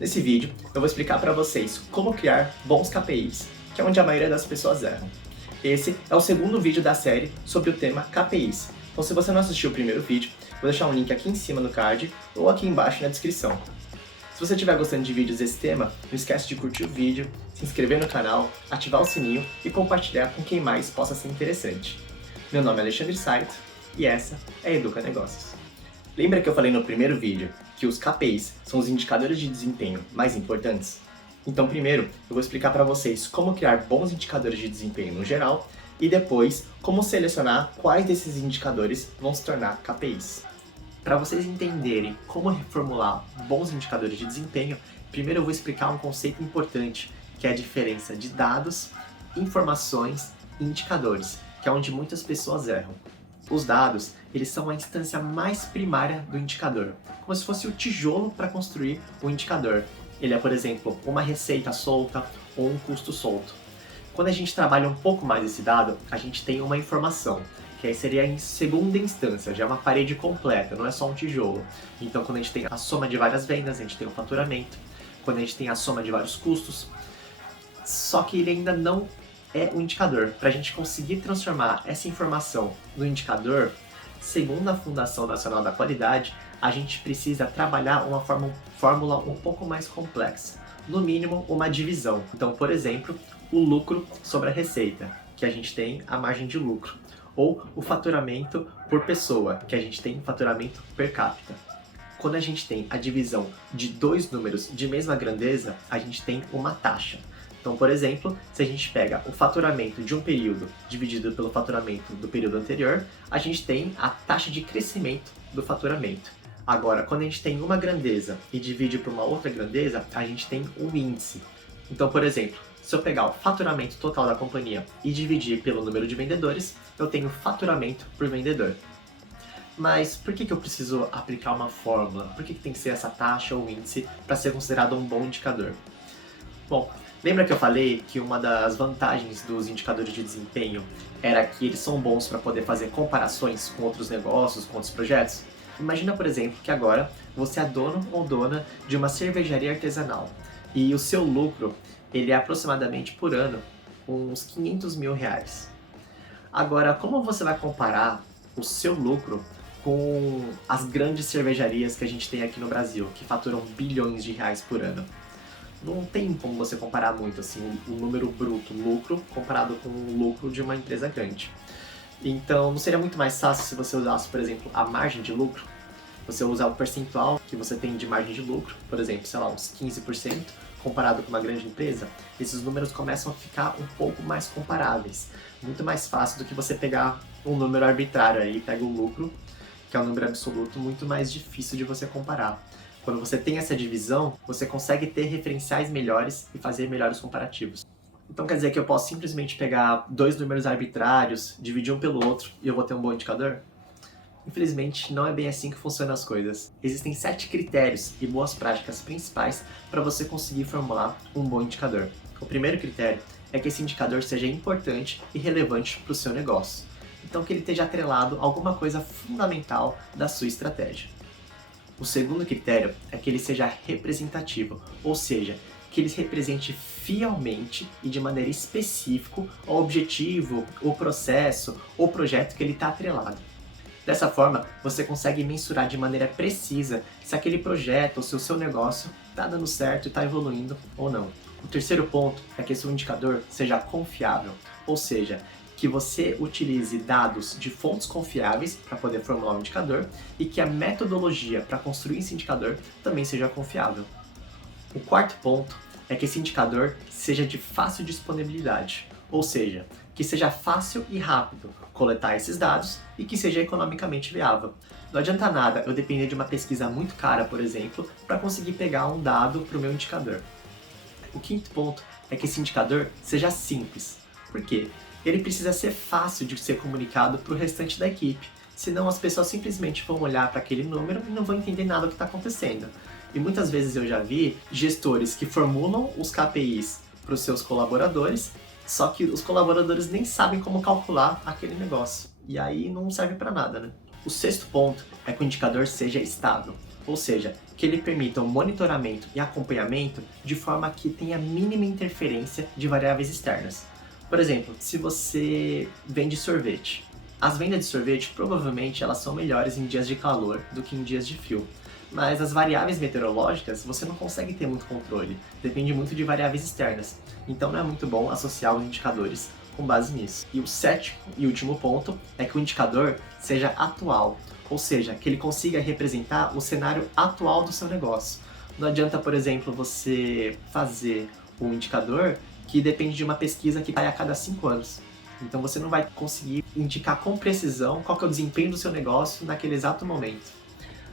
Nesse vídeo, eu vou explicar para vocês como criar bons KPIs, que é onde a maioria das pessoas erram. Esse é o segundo vídeo da série sobre o tema KPIs. Então, se você não assistiu o primeiro vídeo, vou deixar um link aqui em cima no card ou aqui embaixo na descrição. Se você estiver gostando de vídeos desse tema, não esquece de curtir o vídeo, se inscrever no canal, ativar o sininho e compartilhar com quem mais possa ser interessante. Meu nome é Alexandre Saito e essa é a Educa Negócios. Lembra que eu falei no primeiro vídeo que os KPIs são os indicadores de desempenho mais importantes? Então, primeiro, eu vou explicar para vocês como criar bons indicadores de desempenho no geral e depois como selecionar quais desses indicadores vão se tornar KPIs. Para vocês entenderem como reformular bons indicadores de desempenho, primeiro eu vou explicar um conceito importante, que é a diferença de dados, informações e indicadores, que é onde muitas pessoas erram. Os dados, eles são a instância mais primária do indicador, como se fosse o tijolo para construir o indicador. Ele é, por exemplo, uma receita solta ou um custo solto. Quando a gente trabalha um pouco mais esse dado, a gente tem uma informação, que aí seria em segunda instância, já é uma parede completa, não é só um tijolo. Então, quando a gente tem a soma de várias vendas, a gente tem o faturamento. Quando a gente tem a soma de vários custos, só que ele ainda não é um indicador. Para a gente conseguir transformar essa informação no indicador, segundo a Fundação Nacional da Qualidade, a gente precisa trabalhar uma fórmula um pouco mais complexa. No mínimo, uma divisão. Então, por exemplo, o lucro sobre a receita, que a gente tem a margem de lucro. Ou o faturamento por pessoa, que a gente tem faturamento per capita. Quando a gente tem a divisão de dois números de mesma grandeza, a gente tem uma taxa. Então, por exemplo, se a gente pega o faturamento de um período dividido pelo faturamento do período anterior, a gente tem a taxa de crescimento do faturamento. Agora, quando a gente tem uma grandeza e divide por uma outra grandeza, a gente tem um índice. Então, por exemplo, se eu pegar o faturamento total da companhia e dividir pelo número de vendedores, eu tenho faturamento por vendedor. Mas por que eu preciso aplicar uma fórmula? Por que tem que ser essa taxa ou índice para ser considerado um bom indicador? Bom, lembra que eu falei que uma das vantagens dos indicadores de desempenho era que eles são bons para poder fazer comparações com outros negócios, com outros projetos? Imagina, por exemplo, que agora você é dono ou dona de uma cervejaria artesanal e o seu lucro ele é aproximadamente por ano uns 500 mil reais. Agora, como você vai comparar o seu lucro com as grandes cervejarias que a gente tem aqui no Brasil, que faturam bilhões de reais por ano? Não tem como você comparar muito assim o número bruto lucro comparado com o lucro de uma empresa grande. Então, não seria muito mais fácil se você usasse, por exemplo, a margem de lucro? Você usar o percentual que você tem de margem de lucro, por exemplo, sei lá, uns 15%, comparado com uma grande empresa, esses números começam a ficar um pouco mais comparáveis. Muito mais fácil do que você pegar um número arbitrário aí, pega o lucro, que é um número absoluto, muito mais difícil de você comparar. Quando você tem essa divisão, você consegue ter referenciais melhores e fazer melhores comparativos. Então quer dizer que eu posso simplesmente pegar dois números arbitrários, dividir um pelo outro e eu vou ter um bom indicador? Infelizmente, não é bem assim que funcionam as coisas. Existem 7 critérios e boas práticas principais para você conseguir formular um bom indicador. O primeiro critério é que esse indicador seja importante e relevante para o seu negócio. Então que ele esteja atrelado a alguma coisa fundamental da sua estratégia. O segundo critério é que ele seja representativo, ou seja, que ele represente fielmente e de maneira específica o objetivo, o processo ou projeto que ele está atrelado. Dessa forma, você consegue mensurar de maneira precisa se aquele projeto ou se o seu negócio está dando certo e está evoluindo ou não. O terceiro ponto é que esse indicador seja confiável, ou seja, que você utilize dados de fontes confiáveis para poder formular um indicador e que a metodologia para construir esse indicador também seja confiável. O quarto ponto é que esse indicador seja de fácil disponibilidade, ou seja, que seja fácil e rápido coletar esses dados e que seja economicamente viável. Não adianta nada eu depender de uma pesquisa muito cara, por exemplo, para conseguir pegar um dado para o meu indicador. O quinto ponto é que esse indicador seja simples. Por quê? Ele precisa ser fácil de ser comunicado para o restante da equipe, senão as pessoas simplesmente vão olhar para aquele número e não vão entender nada do que está acontecendo. E muitas vezes eu já vi gestores que formulam os KPIs para os seus colaboradores, só que os colaboradores nem sabem como calcular aquele negócio. E aí não serve para nada, né? O sexto ponto é que o indicador seja estável, ou seja, que ele permita o monitoramento e acompanhamento de forma que tenha mínima interferência de variáveis externas. Por exemplo, se você vende sorvete, as vendas de sorvete provavelmente elas são melhores em dias de calor do que em dias de frio. Mas as variáveis meteorológicas você não consegue ter muito controle, depende muito de variáveis externas. Então não é muito bom associar os indicadores com base nisso. E o sétimo e último ponto é que o indicador seja atual, ou seja, que ele consiga representar o cenário atual do seu negócio. Não adianta, por exemplo, você fazer um indicador que depende de uma pesquisa que vai a cada 5 anos. Então você não vai conseguir indicar com precisão qual que é o desempenho do seu negócio naquele exato momento.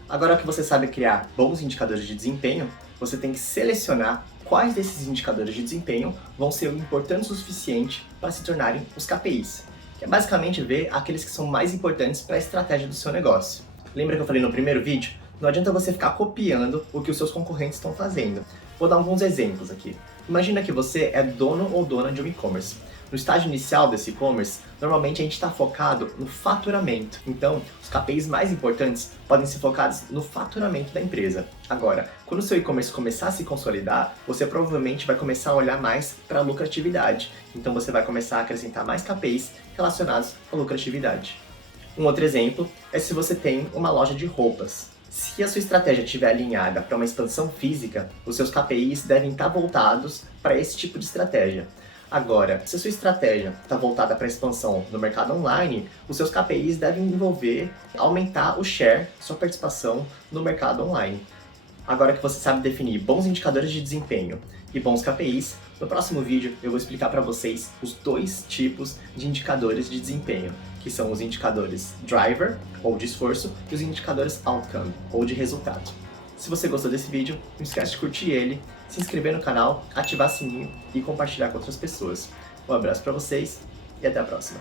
Agora que você sabe criar bons indicadores de desempenho, você tem que selecionar quais desses indicadores de desempenho vão ser importantes o suficiente para se tornarem os KPIs, que é basicamente ver aqueles que são mais importantes para a estratégia do seu negócio. Lembra que eu falei no primeiro vídeo? Não adianta você ficar copiando o que os seus concorrentes estão fazendo. Vou dar alguns exemplos aqui. Imagina que você é dono ou dona de um e-commerce. No estágio inicial desse e-commerce, normalmente a gente está focado no faturamento. Então, os KPIs mais importantes podem ser focados no faturamento da empresa. Agora, quando o seu e-commerce começar a se consolidar, você provavelmente vai começar a olhar mais para a lucratividade. Então, você vai começar a acrescentar mais KPIs relacionados à lucratividade. Um outro exemplo é se você tem uma loja de roupas. Se a sua estratégia estiver alinhada para uma expansão física, os seus KPIs devem estar voltados para esse tipo de estratégia. Agora, se a sua estratégia está voltada para a expansão no mercado online, os seus KPIs devem envolver aumentar o share, sua participação no mercado online. Agora que você sabe definir bons indicadores de desempenho e bons KPIs, no próximo vídeo eu vou explicar para vocês os 2 tipos de indicadores de desempenho, que são os indicadores driver, ou de esforço, e os indicadores outcome, ou de resultado. Se você gostou desse vídeo, não esquece de curtir ele, se inscrever no canal, ativar o sininho e compartilhar com outras pessoas. Um abraço para vocês e até a próxima.